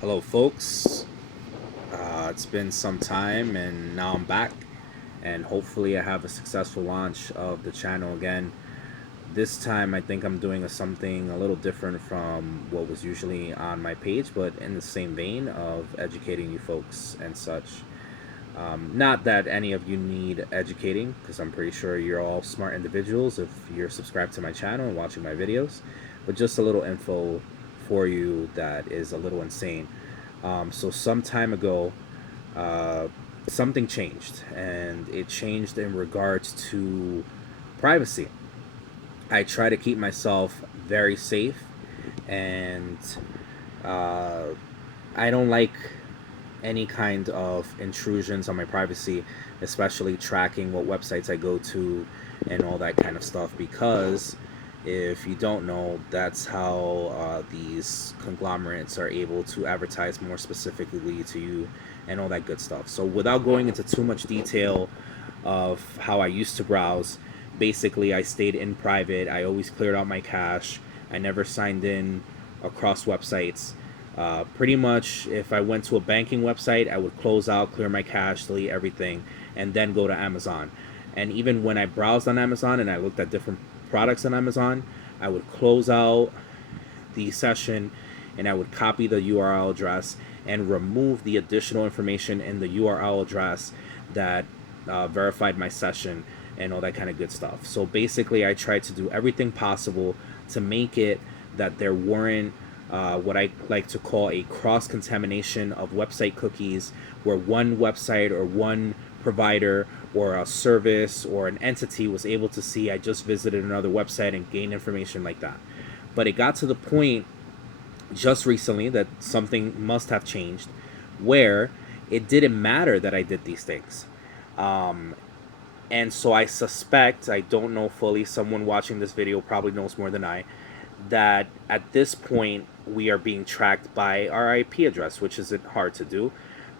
Hello, folks. It's been some time, and now I'm back. And hopefully, I have a successful launch of the channel again. This time, I think I'm doing something a little different from what was usually on my page, but in the same vein of educating you folks and such. Not that any of you need educating, because I'm pretty sure you're all smart individuals if you're subscribed to my channel and watching my videos, but just a little info for you that is a little insane. So some time ago, uh, something changed, and it changed in regards to privacy. I try to keep myself very safe, and uh, I don't like any kind of intrusions on my privacy, especially tracking what websites I go to and all that kind of stuff. Because if you don't know, that's how these conglomerates are able to advertise more specifically to you and all that good stuff. So, without going into too much detail of how I used to browse, basically, I stayed in private. I always cleared out my cache. I never signed in across websites. Pretty much, if I went to a banking website, I would close out, clear my cache, delete everything, and then go to Amazon. And even when I browsed on Amazon and I looked at different products on Amazon, I would close out the session and I would copy the URL address and remove the additional information in the URL address that verified my session and all that kind of good stuff. So basically, I tried to do everything possible to make it that there weren't what I like to call a cross contamination of website cookies, where one website or one provider or a service or an entity was able to see I just visited another website and gain information like that. But it got to the point just recently that something must have changed where it didn't matter that I did these things. Um, and so I suspect, I don't know fully, someone watching this video probably knows more than I, that at this point we are being tracked by our IP address, which isn't hard to do.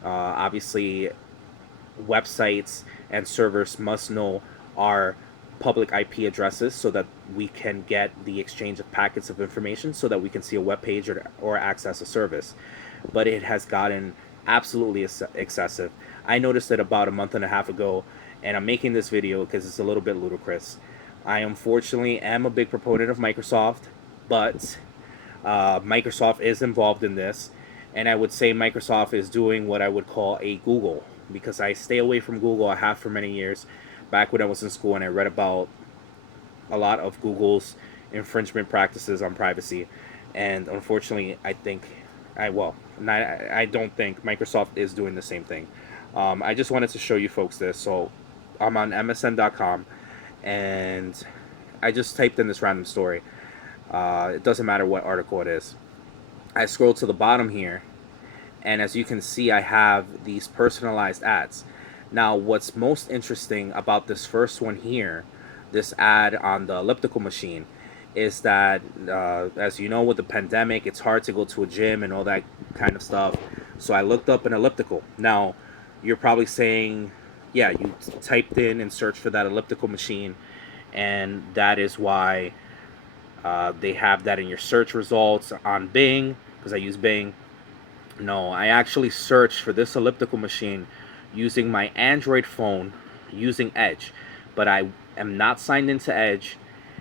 Obviously, websites and servers must know our public IP addresses so that we can get the exchange of packets of information so that we can see a web page or access a service. But it has gotten absolutely excessive. I noticed it about a month and a half ago, and I'm making this video because it's a little bit ludicrous. I unfortunately am a big proponent of Microsoft, but Microsoft is involved in this, and I would say Microsoft is doing what I would call a Google, because I stay away from Google. I have for many years, back when I was in school, and I read about a lot of Google's infringement practices on privacy, and unfortunately, I think I don't think Microsoft is doing the same thing. I just wanted to show you folks this. So I'm on MSN.com, and I just typed in this random story. It doesn't matter what article it is. I scroll to the bottom here, and as you can see, I have these personalized ads. Now, what's most interesting about this first one here, this ad on the elliptical machine, is that as you know, with the pandemic, it's hard to go to a gym and all that kind of stuff. So I looked up an elliptical. Now, you're probably saying, yeah, you typed in and searched for that elliptical machine, and that is why they have that in your search results on Bing, because I use Bing. No, I actually searched for this elliptical machine using my Android phone using Edge, but I am not signed into Edge,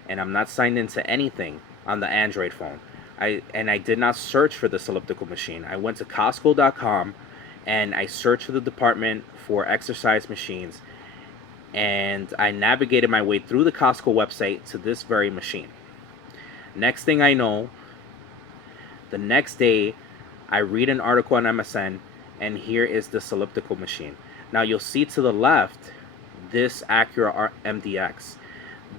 and I'm not signed into anything on the Android phone. I did not search for this elliptical machine. I went to Costco.com and I searched for the department for exercise machines, and I navigated my way through the Costco website to this very machine. Next thing I know, the next day, I read an article on MSN, and here is this elliptical machine. Now you'll see to the left this Acura MDX.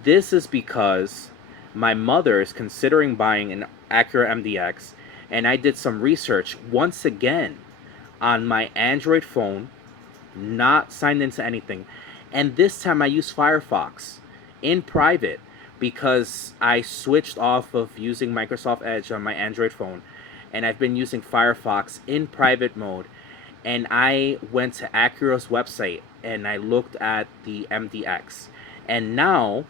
This is because my mother is considering buying an Acura MDX, and I did some research once again on my Android phone, not signed into anything. And this time I used Firefox in private because I switched off of using Microsoft Edge on my Android phone, and I've been using Firefox in private mode. And I went to Acura's website and I looked at the MDX. And now,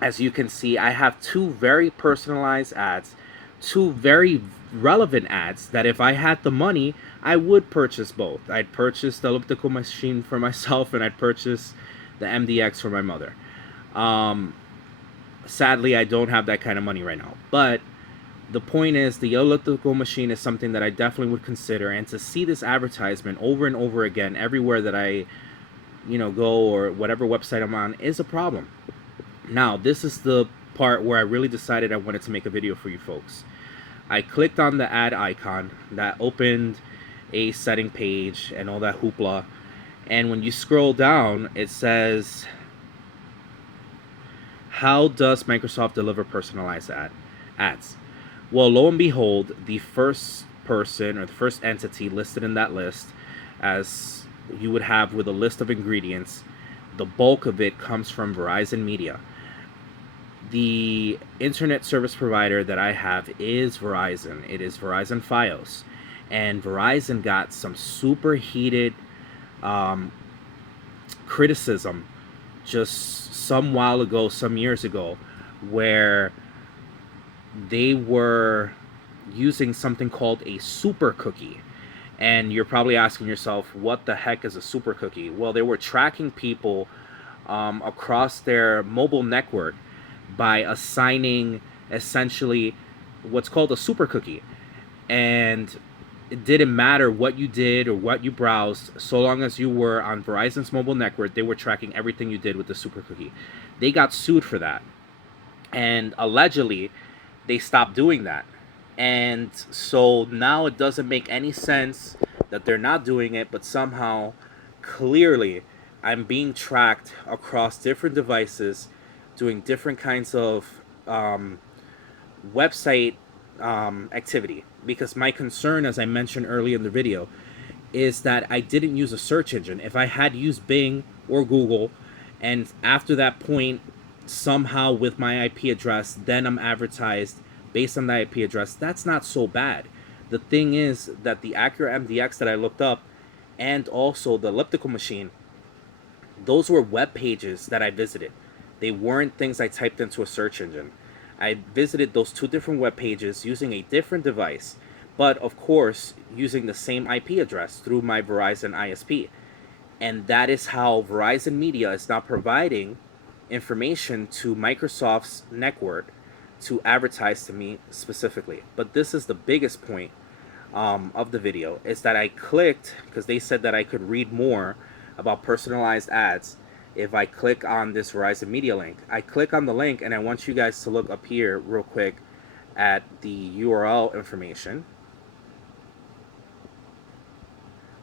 as you can see, I have two very personalized ads two very relevant ads that if I had the money, I would purchase both. I'd purchase the elliptical machine for myself, and I'd purchase the MDX for my mother. Um, Sadly, I don't have that kind of money right now. But the point is, the elliptical machine is something that I definitely would consider. And to see this advertisement over and over again everywhere that I, go, or whatever website I'm on, is a problem. Now, this is the part where I really decided I wanted to make a video for you folks. I clicked on the ad icon that opened a setting page and all that hoopla. And when you scroll down, it says, how does Microsoft deliver personalized ads? Well, lo and behold, the first person or the first entity listed in that list, as you would have with a list of ingredients, the bulk of it comes from Verizon Media. The internet service provider that I have is Verizon. It is Verizon Fios. And Verizon got some super heated um, criticism just some while ago, some years ago, where they were using something called a super cookie. And you're probably asking yourself, what the heck is a super cookie? Well, they were tracking people across their mobile network by assigning essentially what's called a super cookie. And it didn't matter what you did or what you browsed, so long as you were on Verizon's mobile network, they were tracking everything you did with the super cookie. They got sued for that. And allegedly, they stopped doing that. And so now it doesn't make any sense that they're not doing it, but somehow, clearly, I'm being tracked across different devices, doing different kinds of website activity. Because my concern, as I mentioned earlier in the video, is that I didn't use a search engine. If I had used Bing or Google, and after that point, somehow with my IP address, then I'm advertised based on that IP address, that's not so bad. The thing is that the Acura MDX that I looked up, and also the elliptical machine, those were web pages that I visited. They weren't things I typed into a search engine. I visited those two different web pages using a different device, but of course using the same IP address through my Verizon ISP. And that is how Verizon Media is now providing information to Microsoft's network to advertise to me specifically. But this is the biggest point of the video, is that I clicked, because they said that I could read more about personalized ads if I click on this Verizon Media link. I click on the link, and I want you guys to look up here real quick at the URL information.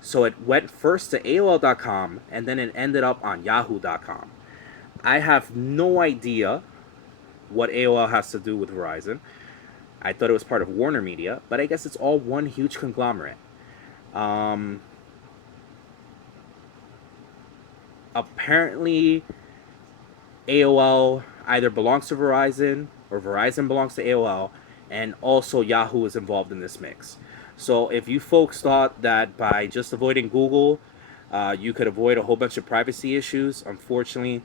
So it went first to AOL.com, and then it ended up on Yahoo.com. I have no idea what AOL has to do with Verizon. I thought it was part of Warner Media, but I guess it's all one huge conglomerate. Apparently, AOL either belongs to Verizon or Verizon belongs to AOL, and also Yahoo is involved in this mix. So if you folks thought that by just avoiding Google, you could avoid a whole bunch of privacy issues, unfortunately,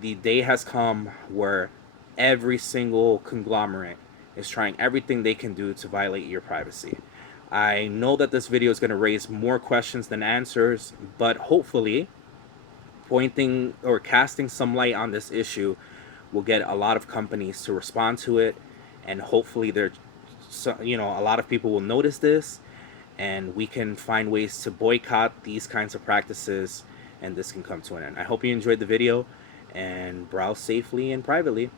the day has come where every single conglomerate is trying everything they can do to violate your privacy. I know that this video is going to raise more questions than answers, but hopefully pointing or casting some light on this issue will get a lot of companies to respond to it, and hopefully a lot of people will notice this, and we can find ways to boycott these kinds of practices, and this can come to an end. I hope you enjoyed the video, and browse safely and privately.